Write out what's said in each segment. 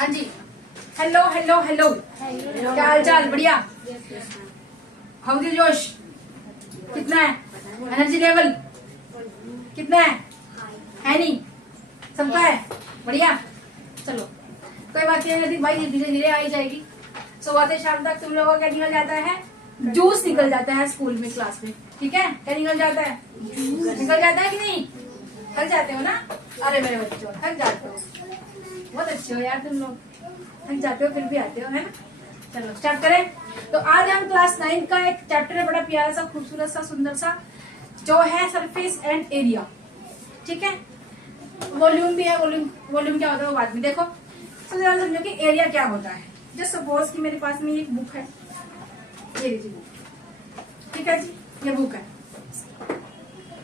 हाँ जी, hello hello hello, क्या हाल चाल? बढ़िया। हाउ द जोश कितना है? एनर्जी लेवल कितना है नहीं? सबका है? बढ़िया। चलो कोई बात नहीं भाई, धीरे धीरे आई जाएगी। सुबह से शाम तक तुम लोगों का क्या निकल जाता है? जूस निकल जाता है स्कूल में, क्लास में। ठीक है, क्या निकल जाता है? निकल जाता है कि नहीं? थक जाते हो ना? अरे मेरे बच्चों, थक जाते हो। बहुत अच्छे हो यार तुम लोग, थक जाते हो फिर भी आते हो, है ना? चलो स्टार्ट करें। तो आज हम क्लास 9 का एक चैप्टर है, बड़ा प्यारा सा, खूबसूरत सा, सुंदर सा, जो है सरफेस एंड एरिया। ठीक है, वॉल्यूम भी है। वॉल्यूम क्या होता है वो बाद में देखो। सबसे ज्यादा समझो कि एरिया क्या होता है। जस्ट सपोज कि मेरे पास में एक बुक है, ये लीजिए बुक। ठीक है जी, ये बुक है।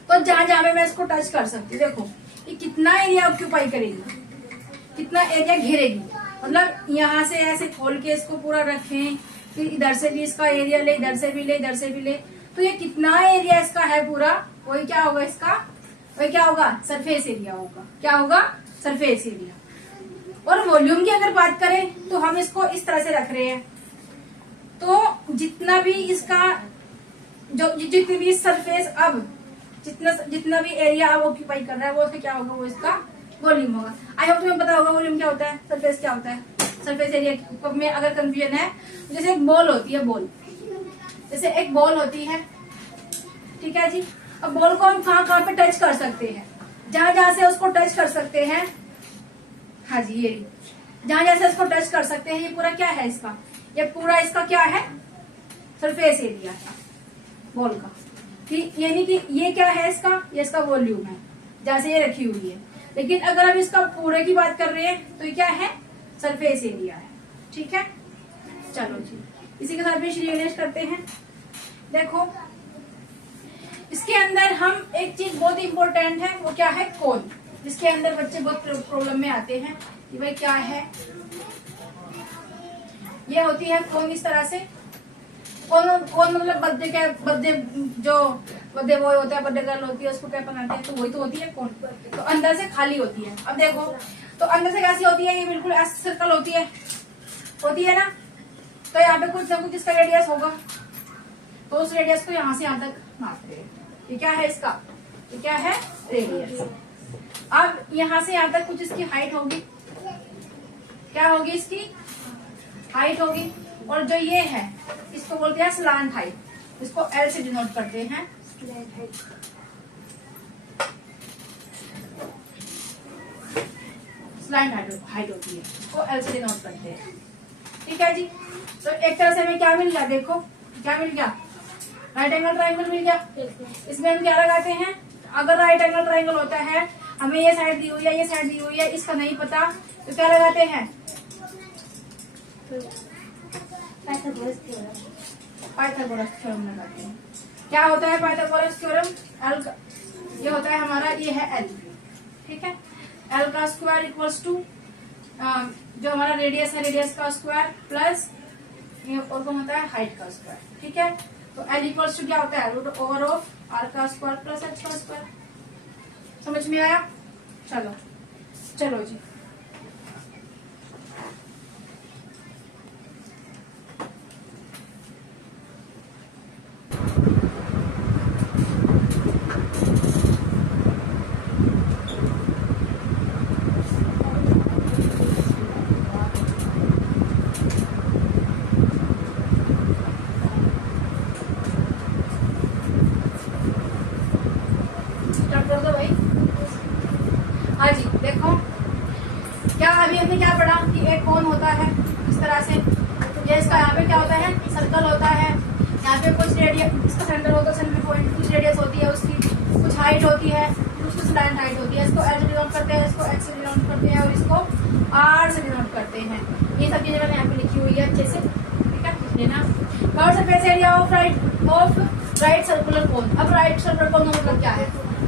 तो जहां जहां पे मैं इसको टच कर सकती हूँ, देखो ये कितना एरिया ऑक्यूपाई करेगी, कितना एरिया घेरेगी। मतलब यहाँ से ऐसे खोल के इसको पूरा रखें, फिर इधर से भी इसका एरिया ले, इधर से भी ले, इधर से भी ले, तो ये कितना एरिया इसका है पूरा, वही क्या होगा इसका, वही क्या होगा, सरफेस एरिया होगा। क्या होगा? Surface area. और वॉल्यूम की अगर बात करें तो हम इसको इस तरह से रख रहे हैं, तो जितना भी इसका जितनी भी सरफेस अब जितना भी एरिया अब ऑक्यूपाई कर रहा है, वो उसका क्या होगा, वो इसका वॉल्यूम होगा। आई होप तुम्हें पता होगा वॉल्यूम क्या होता है, सरफेस क्या होता है। सरफेस एरिया में अगर कंफ्यूजन है, जैसे एक बॉल होती है, बॉल जैसे एक बॉल होती है, ठीक है जी। अब बॉल को हम कहाँ कहाँ पे टच कर सकते हैं, जहां जहां से उसको टच कर सकते हैं। हाँ जी, ये जहां जहां से उसको टच कर सकते हैं, ये पूरा क्या है इसका, ये पूरा इसका क्या है, सरफेस एरिया बॉल का। यानी कि ये क्या है इसका, ये इसका वॉल्यूम है, जहां से ये रखी हुई है। लेकिन अगर हम इसका पूरे की बात कर रहे हैं तो ये क्या है, सरफेस एरिया है। ठीक है, चलो जी, इसी के साथ भी श्री गणेश करते हैं। देखो इसके अंदर हम एक चीज बहुत इंपॉर्टेंट है, वो क्या है, कोन। जिसके अंदर बच्चे बहुत प्रॉब्लम में आते हैं कि भाई क्या है, ये होती है कोन। इस तरह से कौन मतलब बर्थडे क्या, बर्थडे जो बर्थडे बॉय होता है, बर्थडे गर्ल होती है, उसको क्या बनाते हैं, तो वही तो होती है कौन। तो अंदर से खाली होती है। अब देखो तो अंदर से कैसी होती है, ये बिल्कुल ऐसे सर्कल होती है ना। तो यहाँ पे कुछ ना कुछ इसका रेडियस होगा, तो उस रेडियस को यहाँ से यहाँ तक मापते हैं। ये क्या है इसका, ये क्या है, रेडियस। अब यहाँ से यहाँ तक कुछ इसकी हाइट होगी, क्या होगी, इसकी हाइट होगी। और जो ये है इसको बोलते हैं स्लांट हाइट, इसको एल से डिनोट करते हैं। स्लांट हाइट होती है, इसको एल से डिनोट करते हैं। ठीक है जी। तो एक तरह से हमें क्या मिल गया, देखो क्या मिल गया, राइट एंगल ट्राइंगल मिल गया। इसमें हम क्या लगाते हैं, अगर राइट एंगल ट्राइंगल होता है, हमें ये साइड दी हुई है, ये साइड दी हुई है, इसका नहीं पता, तो क्या लगाते हैं, पाइथागोरस थ्योरम लगाते हैं। क्या होता है पाइथागोरस थ्योरम, एल ये होता है हमारा, ये है एल। ठीक है, एल का स्क्वायर इक्वल्स टू जो हमारा रेडियस है, रेडियस का स्क्वायर प्लस ये और कौन होता है, हाइट का स्क्वायर। ठीक है, तो एल इक्वल्स टू क्या होता है, रूट ओवर ऑफ आर का स्क्वायर प्लस एच का स्क्वायर। समझ में आया? चलो चलो जी, हाँ जी। देखो क्या अभी हमने क्या पढ़ा कि एक कोन होता है इस तरह से, ये इसका यहाँ पे क्या होता है, सर्कल होता है। यहाँ पे कुछ रेडियस, इसका सेंटर होता है, सेंटर पॉइंट कुछ रेडियस होती है उसकी, कुछ हाइट होती है, कुछ स्लैंट हाइट होती है। इसको एल से डिनोट करते हैं, इसको एक्स से डिनोट करते हैं और इसको आर से डिनोट करते हैं। ये सब चीजें मैंने यहाँ पे लिखी हुई है अच्छे से, ठीक है, लिख लेना। और surface area of right circular cone. अब राइट सर्कुलर कोन का मतलब क्या है,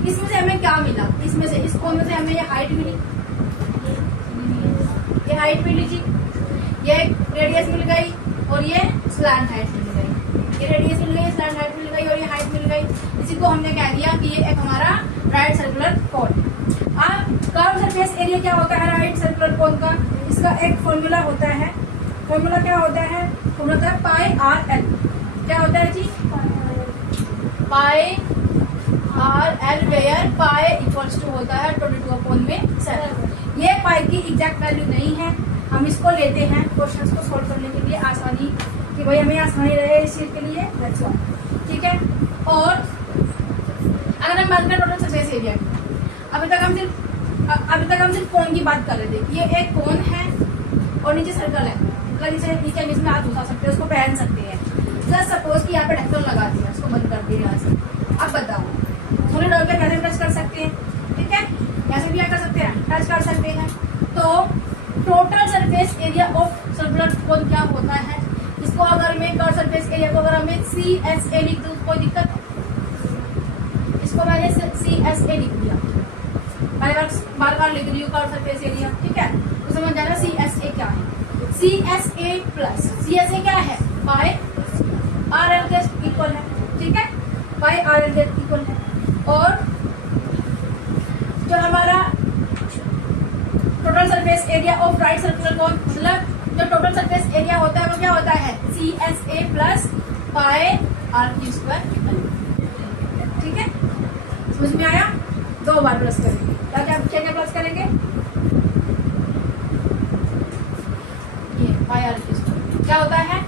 इसमें से हमें क्या मिला, इसमें से इस कोन में से हमें ये हाइट मिली, ये हाइट मिली जी, ये रेडियस मिल गई और ये स्लैंट हाइट मिल गई। ये रेडियस मिल गई, स्लैंट हाइट मिल गई और ये हाइट मिल गई। इसी को हमने कह दिया कि ये एक हमारा राइट सर्कुलर कोन। अब कर्व सरफेस एरिया क्या होता है राइट सर्कुलर कोन का, इसका एक फॉर्मूला होता है। फॉर्मूला क्या होता है? फॉर्मूला होता है पाई आर एल। क्या होता है जी? Pi R L, where pi equals to होता है 22/7। ये पाई की एग्जैक्ट वैल्यू नहीं है, हम इसको लेते हैं क्वेश्चंस को सोल्व करने के लिए आसानी, कि भाई हमें आसानी रहे इस चीज के लिए, दैट्स ऑल। ठीक है। और अगर हम बात करें टोटल सरफेस एरिया, अभी तक हम सिर्फ कोन की बात कर रहे थे। ये एक कोन है और नीचे सर्कल है, मतलब नीचे इसमें हाथ घुसा सकते हैं, उसको पहन सकते हैं। जस्ट सपोज कि यहाँ पे ढक्कन लगा दिया, उसको बंद कर दिया यहाँ से। अब बताओ थोड़ी डॉल पे कैसे टच कर सकते हैं? ठीक है, कैसे भी कर सकते हैं, टच कर सकते हैं। तो total surface area of circular cone क्या होता है? इसको अगर मैं कर्व सरफेस एरिया को अगर हमें CSA लिख दूं, कोई दिक्कत? इसको मैंने CSA लिख दिया, बार बार लिख रही हूँ कर्व सरफेस एरिया। ठीक है, तो समझ जाना CSA क्या है। CSA प्लस CSA क्या है? पाई RL के इक्वल है। ठीक है, पाई RL के इक्वल है। और जो हमारा total surface area of right circular cone, मतलब जो टोटल सरफेस एरिया होता है वो क्या होता है? CSA plus pi R²। ठीक है, समझ में आया? 2 बार प्लस करेंगे। क्या प्लस करेंगे? ये पाई R²। क्या होता है?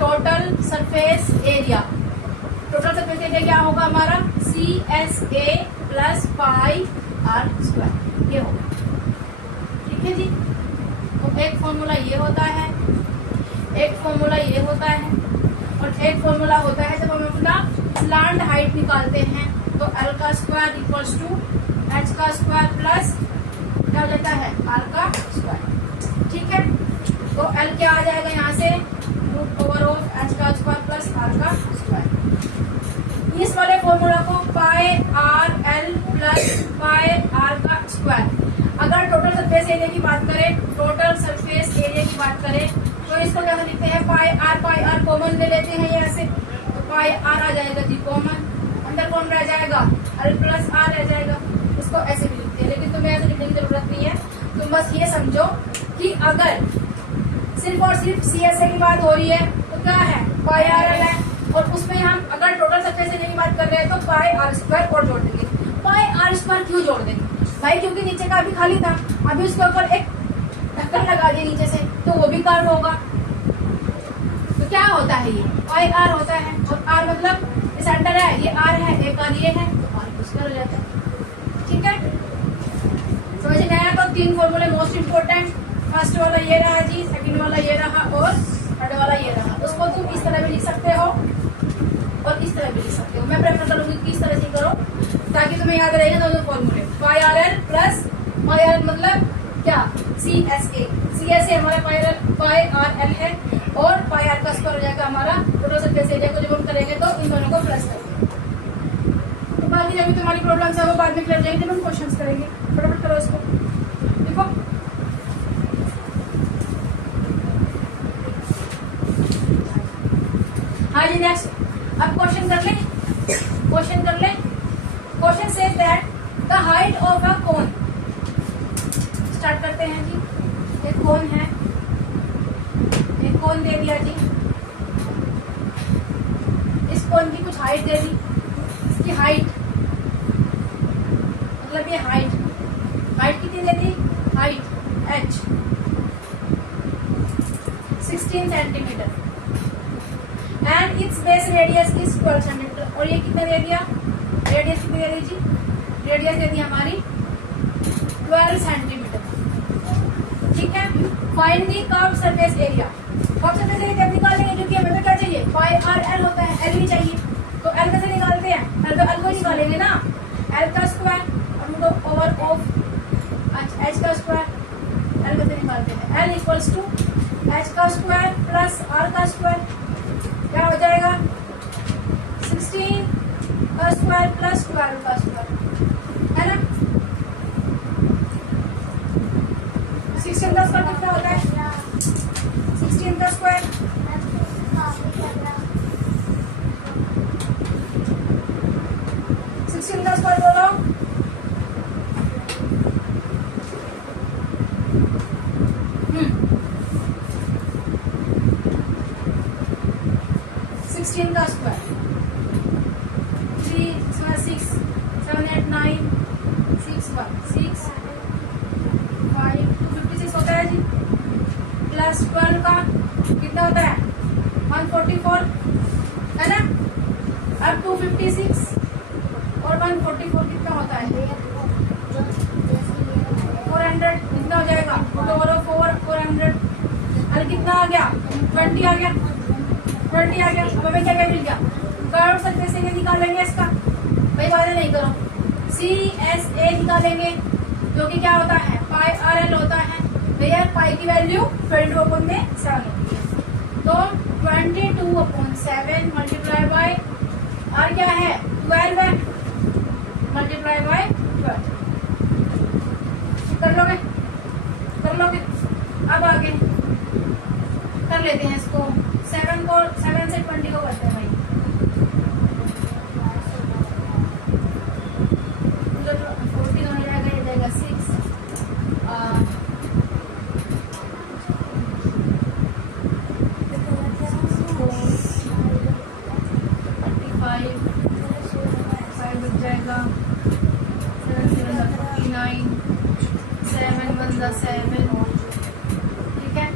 Total surface area. Total surface area क्या होगा हमारा? CSA plus pi R²। ये होगा। ठीक है जी। तो एक फॉर्मूला ये होता है, एक फॉर्मूला ये होता है, और एक फॉर्मूला होता है जब हम अपना स्लांट हाइट निकालते हैं तो L² equals to H² plus क्या हो जाता है? R²। ठीक है, तो L क्या आ जाएगा यहाँ से? √Of H² plus R²। इस वाले फॉर्मूला को पाई RL प्लस पाई R²। अगर टोटल सरफेस एरिया की बात करें, टोटल सरफेस एरिया की बात करें तो इसको कैसे लिखते हैं? पाई R कॉमन ले लेते हैं ये ऐसे, तो पाई R आ जाएगा जी कॉमन, अंदर कौन रह जाएगा? L प्लस R रह जाएगा। इसको ऐसे भी लिखते हैं, लेकिन तुम्हें ऐसे लिखने की जरूरत नहीं है। तुम बस ये समझो कि अगर सिर्फ और सिर्फ CSA की बात हो रही है तो क्या है? पाई RL है, और उसमें हम अगर टोटल सरफेस एरिया की बात कर रहे हैं तो पाई R² और जोड़ देंगे। पाई R² क्यों जोड़ देंगे भाई? क्योंकि नीचे का अभी खाली था, अभी उसके ऊपर एक ढक्कन लगा दिया नीचे से, तो वो भी कर्व होगा। तो क्या होता है? ये पाई R होता है, और R मतलब सेंटर है, ये R है, एक R ये है, तो R² हो जाता है। ठीक है, समझ में आया? तो 3 फॉर्मूले मोस्ट इंपोर्टेंट। फर्स्ट वाला ये रहा जी, सेकंड वाला ये रहा, और थर्ड वाला ये रहा। उसको तुम इस तरह भी लिख सकते हो और इस तरह भी लिख सकते हो। मैं प्रेफर करूंगी कि इस तरह से करो ताकि तुम्हें याद रहेगा दोनों फॉर्मूले। पाई RL प्लस पाई RL मतलब क्या? CSA हमारा पाई RL है, और पाई R² हो जाएगा हमारा टोटल सरफेस एरिया को जब हम करेंगे तो इन दोनों को प्लस करेंगे। तो बाकी जब तुम्हारी प्रॉब्लम है वो बाद में क्लियर जाएगी जब हम क्वेश्चंस करेंगे। फटाफट करो इसको, देखो। हाँ जी, नेक्स्ट। अब क्वेश्चन कर ले, क्वेश्चन कर ले। Question says that the height of a cone. Start करते हैं जी। एक कोन है, एक कोन दे दिया जी। इस कोन की कुछ हाइट दे दी, इसकी हाइट मतलब ये हाइट कितनी दे दी? Height H 16 centimetre, and its base radius is 12 centimetre. और ये कितना दे दिया? रेडियस कितनी दे दी जी? रेडियस दे दी हमारी 12 सेंटीमीटर। ठीक है, find the curve surface area. Curve surface area कैसे निकालेंगे? क्योंकि हमें तो क्या चाहिए? पाई RL होता है, L भी चाहिए। तो L कैसे निकालते हैं? L को निकालेंगे ना, L² over of H²। L कैसे निकालते हैं? L equals to H² plus R²। क्या हो जाएगा? 16² प्लस 12² है ना। 16² कितना होता है? 16² 16² बोलो। 16 का स्क्वायर 3 6 7 8 9 6 1 6 5 256 होता है जी, प्लस 12 का कितना होता है 144 है ना। अब 256 और 144 कितना होता है 400, कितना हो जाएगा 400। अरे कितना आ गया 20 आ गया 20 आ गया। अब हमें क्या क्या मिल गया, कर्व सरफेस एरिया निकालेंगे इसका, भाई वादे नहीं करो, CSA निकालेंगे जो कि क्या होता है पाई RL होता है भैया। पाई की वैल्यू 22/7 होती है, तो 22/7 मल्टीप्लाई बाय और क्या है 12 है, मल्टीप्लाई बाय 12 कर लोगे अब आगे कर लेते हैं इसको। 7 से 20 को करते हैं भाई, जो 14 हो जाएगा, ये जाएगा 6 5 बच जाएगा, 7 49 7 1 7। ठीक है,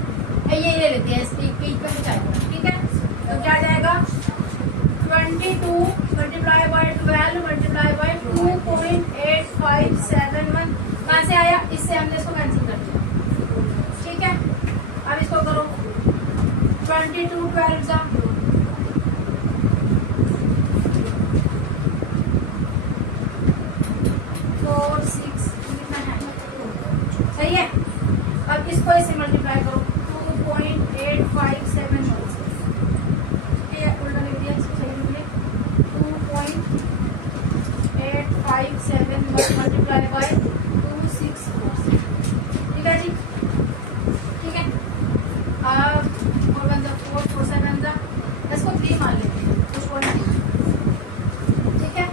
ये ले लेते हैं इसकी पेज पर जाएगा। ठीक है, तो क्या जाएगा 22 मल्टीप्लाई बाय 12 मल्टीप्लाई बाय 2.8571। कहाँ से आया, इससे हमने इसको कैंसिल कर दिया। ठीक है, अब इसको करो 22 12 का 4 6 कितना है, सही है। अब इसको इसे मल्टीप्लाई करो 2.857 उल्टा लिख दिया, इसको सही लिख दिया 2.857 मल्टीप्लाई बाय 264। ठीक है जी, ठीक है। अब 4 बन जा 4 4 7 बन जा, इसको 3 मान लेते हैं कुछ और नहीं। ठीक है,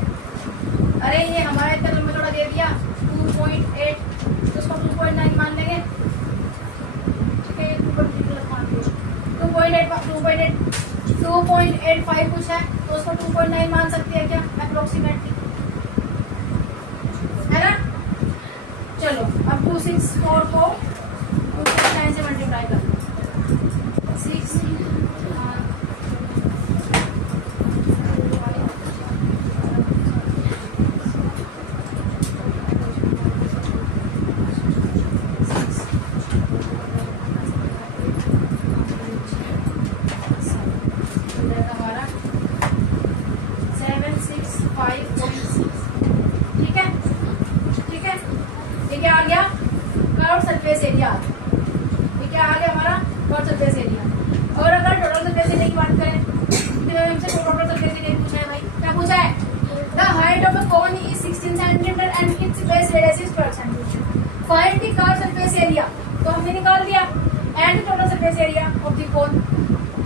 अरे ये हमारा इतना लंबा थोड़ा दे दिया 2.8, तो उसको 2.9 मान लेंगे। ठीक है, 2.85 कुछ है, तो उसको 2.9 मान सकते हैं क्या अप्रोक्सीमेटली, है ना। चलो अब 264 को 2.9 से मल्टीप्लाई कर 6 हमारा 765.6। ठीक है, ठीक है, ये क्या आ गया कर्व सरफेस एरिया। ये क्या आ गया हमारा कर्व सरफेस एरिया। और अगर टोटल सरफेस एरिया की बात करें तो हमसे टोटल सरफेस एरिया पूछा है भाई, क्या पूछा है, the height of the cone is 16 centimetre and its base radius is 12 centimetre, find the curve surface area. तो हमने निकाल दिया and total surface area of the cone.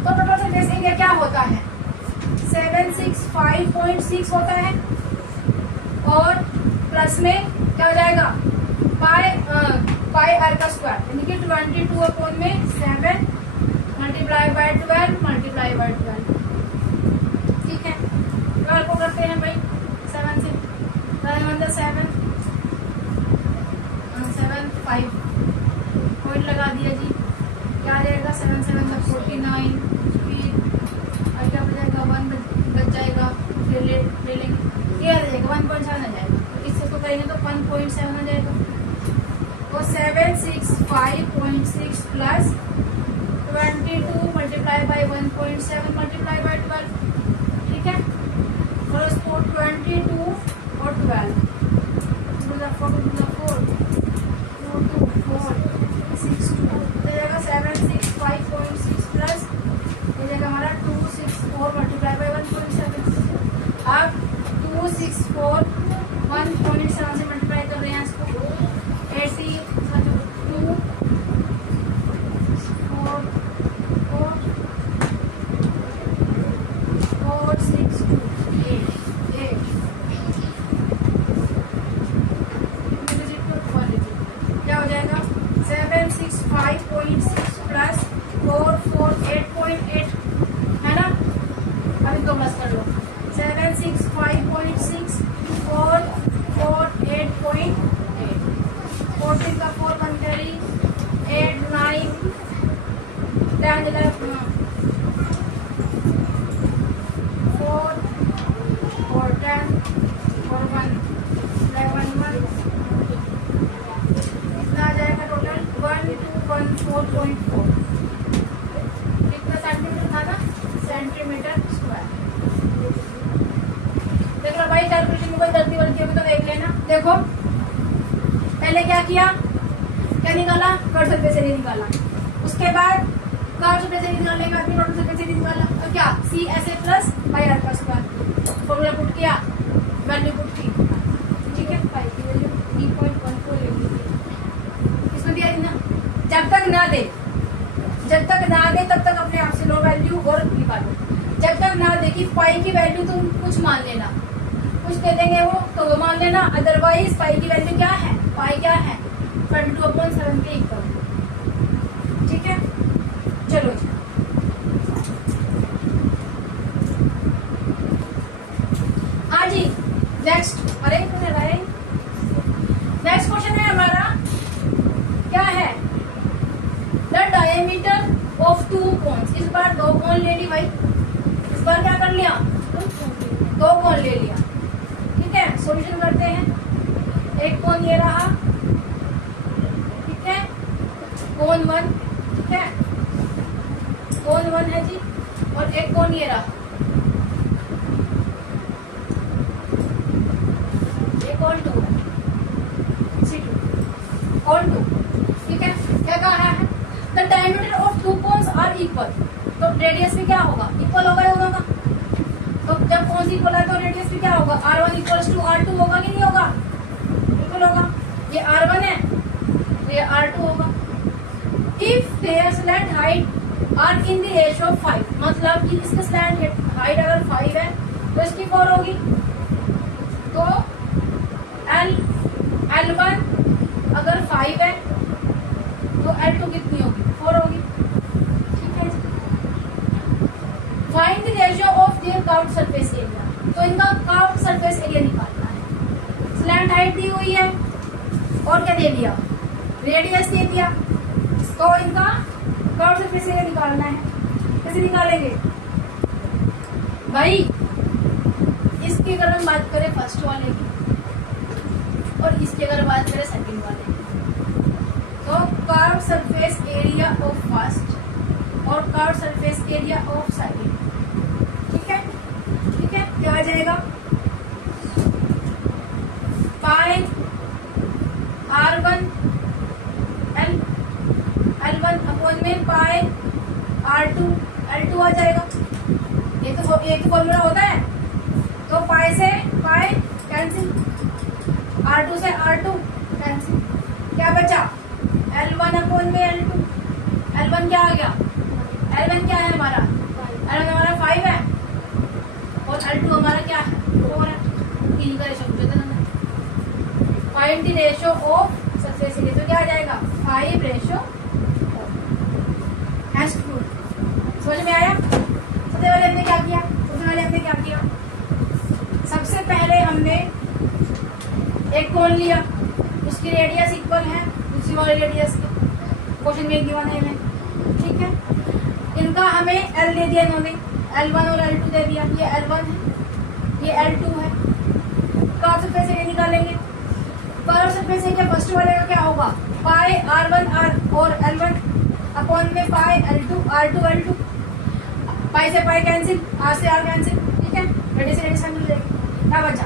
तो टोटल सरफेस एरिया क्या होता है 765.6 होता है, और प्लस में क्या हो जाएगा पाई आर का स्क्वायर, यानी कि 22/7 मल्टीप्लाई बाय 12 मल्टीप्लाई बाय 12। ठीक है, 12 को करते हैं भाई 7 से, 7 5 पॉइंट लगा दिया जी, क्या आ जाएगा 7 7 49, फिर और क्या बचेगा 1 बच जाएगा, फिर ले लेंगे, ये आ जाएगा 1.7 आ जाएगा, इससे तो करेंगे तो 1.7 आ जाएगा। तो 765.6 plus 22 multiply by 1.7 multiply by 12। ठीक है, और उसको 22 और 12 765.6 प्लस ये जाएगा हमारा 264 मल्टीप्लाई बाय 1.7। अब 264 1.7 से मल्टीप्लाई कर रहे हैं इसको 80 2 4 6 2 8 क्या हो जाएगा 765.6 प्लस 448.8 है ना। अब 4.4 कितना सेंटीमीटर था ना, सेंटीमीटर स्क्वायर। देख लो भाई, कैलकुलेशन में कोई गलती वलती होगी तो देख लेना। देखो पहले क्या किया, क्या निकाला, कर्व सरफेस एरिया निकाला। उसके बाद कर्व सरफेस एरिया निकालने के बाद टोटल सरफेस एरिया निकाला। तो क्या, C S A plus pi R का स्क्वायर, फॉर्मूला पुट किया, वैल्यू पुट की, ठीक है। पाई की वैल्यू 3.14 ले ली, इसमें दिया ना। जब तक ना दे तब तक अपने आप से लो वैल्यू और निकालो। जब तक ना दे कि पाई की वैल्यू तुम कुछ मान लेना, कुछ दे देंगे वो तो वो मान लेना, अदरवाइज पाई की वैल्यू क्या है, पाई क्या है 22/7 के इक्वल, ठीक है। चलो जी, हाँ जी नेक्स्ट। अरे नेक्स्ट क्वेश्चन है हमारा, क्या है, द डायमीटर ऑफ 2 कोन्स। इस बार 2 कोन ले ली भाई, इस बार क्या कर लिया, 2 कोन ले लिया, ठीक है। सॉल्यूशन करते हैं। एक कोन ये रहा, ठीक है, कोन 1, ठीक है, कोन 1 है जी, और एक कोन ये रहा, एक कोन 2 है, C2 कोन 2, ठीक है। क्या कहा है, the diameter of 2 cones are equal. तो रेडियस भी क्या होगा, इक्वल होगा दोनों का। तो जब कोन्स इक्वल है तो रेडियस भी क्या होगा, R1 इक्वल्स टू R2 होगा कि नहीं होगा, इक्वल होगा। ये R1 है, ये R2 होगा। If their slant height are in the ratio of 5, मतलब कि इसका स्लैंट हाइट अगर 5 है तो इसकी 4 होगी। तो L1 अगर 5 है तो L2 कितनी होगी, 4 होगी, ठीक है। Find the ratio of their curved surface area. तो इनका कर्व्ड सरफेस एरिया निकालना है। स्लैंट हाइट दी हुई है और क्या दे दिया, रेडियस दे दिया, तो इनका कर्व सरफेस एरिया निकालना है। कैसे निकालेंगे भाई, इसकी अगर हम बात करें फर्स्ट वाले की और इसकी अगर बात करें सेकंड वाले की, तो curve surface area of first और curve surface area of second, ठीक है, ठीक है। क्या आ जाएगा, पाई R1 L1 अपॉन में पाई R2 L2 आ जाएगा। ये तो फॉर्मूला होता है। तो पाई से पाई कैंसिल, R2 से R2 कैंसिल, क्या बचा L1 अपॉन में L2। L1 क्या आ गया, L1 क्या है हमारा, L1 हमारा 5 है और L2 हमारा क्या है 4 है। तीन का रेशो पूछा था ना, find the ratio of surface area. तो क्या आ जाएगा 5:4। समझ में आया। सबसे पहले हमने क्या किया, सबसे पहले हमने एक कोण लिया, उसकी रेडियस इक्वल है दूसरी वाली रेडियस के, क्वेश्चन में गिवन है, ठीक है। इनका हमें L दे दिया इन्होंने, L1 और L2 दे दिया। ये L1 है, ये L2 है। कर्व सरफेस एरिया निकालेंगे। कर्व सरफेस एरिया फर्स्ट वाले का क्या होगा, पाई R1 और L1 अपॉन में पाई L2 R2 L2। पाई से पाई कैंसिल, R से R कैंसिल, ठीक है। रेडियस से रेडियस कैंसिल हो जाएगी। क्या बचा,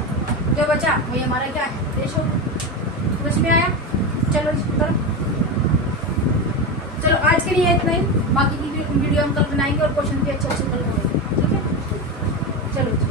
जो बचा वही हमारा क्या है, रेशो। समझ में आया। चलो चलो आज के लिए इतना ही, बाकी की वीडियो हम कल बनाएंगे और क्वेश्चन भी अच्छे कल होंगे, ठीक है। चलो।